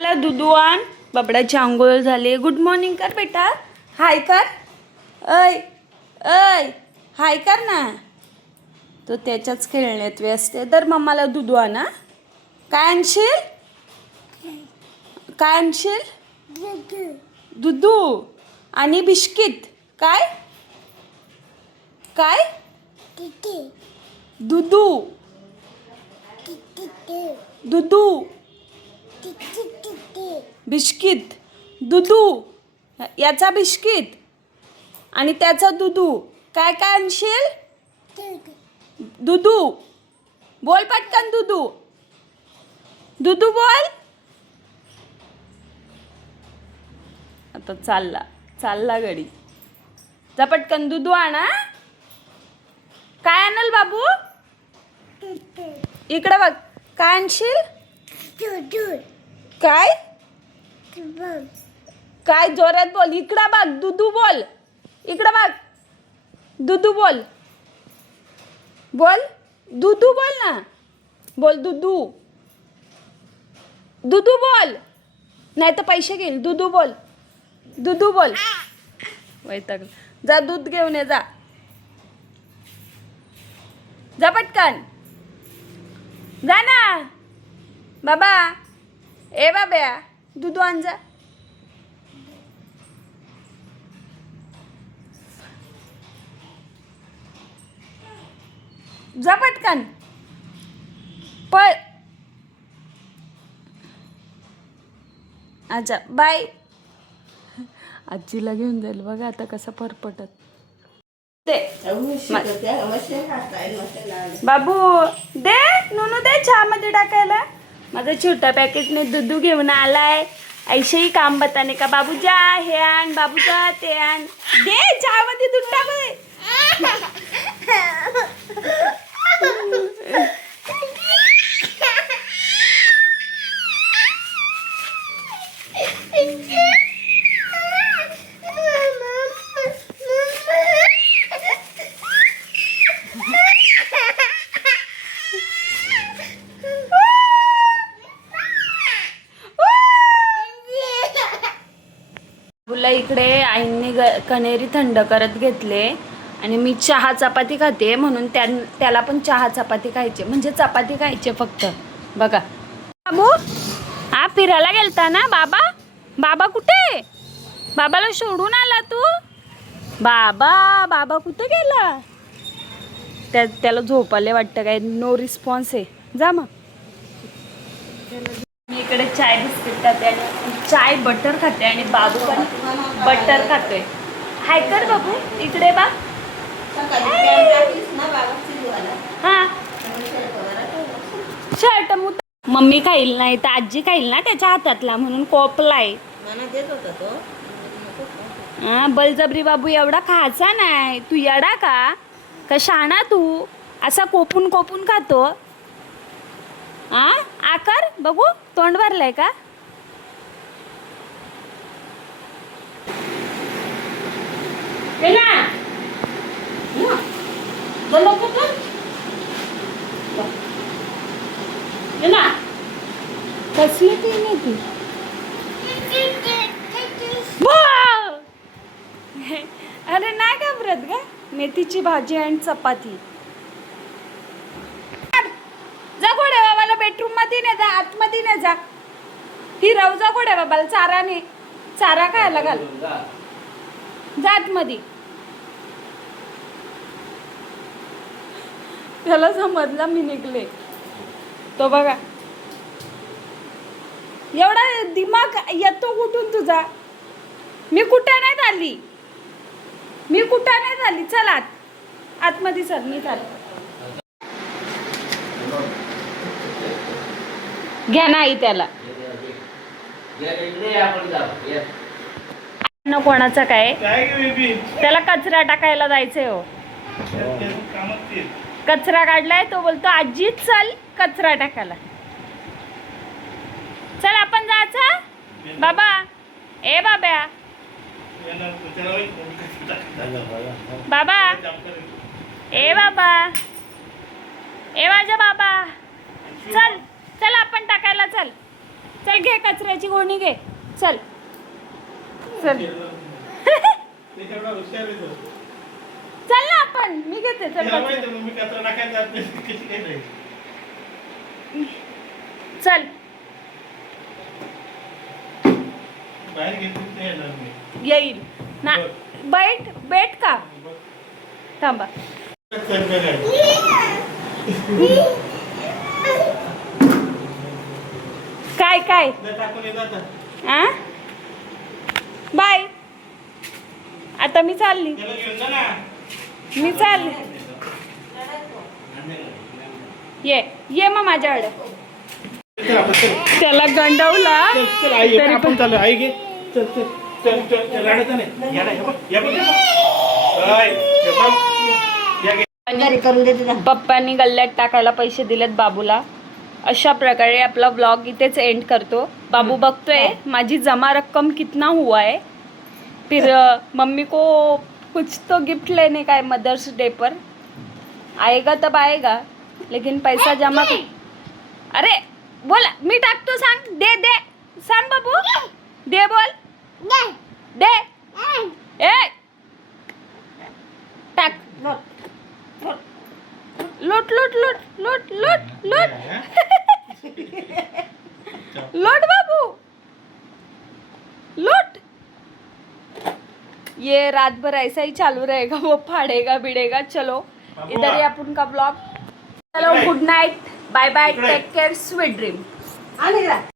मला दुधू आण. बाबडाची आंघोळ झाली. गुड मॉर्निंग कर बेटा. हाय कर. ऐ ऐ हाय कर ना. तो त्याच्याच खेळण्यात व्यस्त आहे. तर मम्माला दुधू आणा. काय आणशील? काय आणशील? दुधू आणि बिस्किट. काय काय? दुधू दुधू बिस्किट. दुधू याचा बिस्किट आणि त्याचा दुधू. काय काय आणशील? दुधू बोल पटकन. दुधू दुधू बोल. आता चालला गडी. जा पटकन दुधू आणा. काय आणल बाबू? इकडे बघ. काय आणशील? काय काय जोरात बोल. इकडं बघ. दुधू बोल. इकडं बघ. दुधू बोल. बोल दुधू बोल ना. बोल दुधू. दुधू बोल. नाही तर पैसे घेईल. दुधू बोल. दुधू बोल. वैताग. जा दूध घेऊन ये. जा जा पटकन. जा ना बाबा. ए बाब्या दुधू आण. जा जा पटकन. पळ. अच्छा बाय. आजीला घेऊन जाईल बघा आता कसं फरफटत ते. बाबू दे. नूनू दे चहा मध्ये टाकायला. माझा छोटा पॅकेटने दूध घेऊन आलाय. ऐसे ही काम बताने का. बाबू जा हे आण. बाबू जा ते आण. दे चहा मध्ये दूध टाक. बाबूला इकडे आईंनी कणेरी थंड करत घेतले आणि मी चहा चपाती खाते म्हणून त्याला पण चहा चपाती खायचे. म्हणजे चपाती खायचे फक्त. बघा बाबू. हा फिरायला गेलता ना बाबा. बाबा कुठे? बाबाला सोडून आला तू? बाबा कुठे गेला? त्याला झोपाले वाटतं. काय नो रिस्पॉन्स आहे. जा मग. मी इकडे चाय बिस्किट खाते आणि चाय बटर खाते आणि बाबू पण बटर खातोय. हाय कर बाबू. इकडे बा. हा शर्ट मम्मी खाईल नाही तर आजी खाईल ना त्याच्या हातातला म्हणून कोपलाय. हा बलजबरी. बाबू एवढा खायचा नाही. तू येडा का शाणा तू? असा कोपून कोपून खातो. हा आकार बघू. तोंड भरलाय का? कसली ती मेथी? अरे नाही घाबरत का? मेथीची भाजी आणि चपाती. जा घोड्या बाबाला बेडरूम मध्ये नाही. जा आतमध्ये नाही. जा फिरव. जा घोड्या बाबाला चाराने. चारा खायला घाल. जा आतमध्ये. त्याला समजला मी निघले. तो बघा एवढा दिमाग येतो कुठून तुझा? मी कुठे नाही झाली. चल आतमध्ये चल. मी चाल. घ्या नाही त्याला. कोणाचा काय? त्याला कचरा टाकायला जायचंय. हो कचरा काढलाय. तो बोलतो आजी चल कचरा टाकायला. चल आपण जायचं बाबा. ए बाब्या. बाबा. ए बाबा. ए माझ्या बाबा. चल चल आपण टाकायला. चल चल घे कचऱ्याची गोणी घे. चल चल ते तेवढा हुशार आहे तो. चल ना आपण, मी घेते. चल त्याला कचरा. माहिती आहे, मी कचरा टाकायला जात नाही, कशी काय जाईल. चल बाहेर घेतलीच नाही येणार मी. येईल ना. बैठ का बघ. थांबा. चल बघ. काय काय जा टाकून ये, जा आता. आ बाय. आता मी चालली. त्याला घेऊन जा ना. मी चालली. ये मग माझ्याकडे. चल आपण, चल. त्याला गंडवला चल, चल, आई ये, तरी आपण पण चालू. आई घे. चल चल चल चल चल, रडायचं नाही. या ना, हे बघ, हे बघ, हे बघ. आई, हे बघ. या घे. घरी करून देते जा. पप्पांनी गल्ल्यात टाकायला पैसे दिलेत बाबूला. अशा प्रकारे आपला व्लॉग इथेच एंड करतो. बाबू बघतोय माझी जमा रक्कम कितना हुआ है. फिर मम्मी को कुछ तो गिफ्ट लेने का है मदर्स डे पर. आएगा तब आएगा, लेकिन पैसा जमा अरे बोला मी टाकतो. सांग. दे दे सांग बाबू. दे बोल. दे ए टाक. लोट लोट लोट लोट लोट लोट लोट बाबू लोट. ये रात भर ऐसा ही चालू रहेगा, वो फाड़ेगा बिड़ेगा. चलो इधर ही अपन का ब्लॉग. चलो good night, bye bye, take care, sweet dream. आणि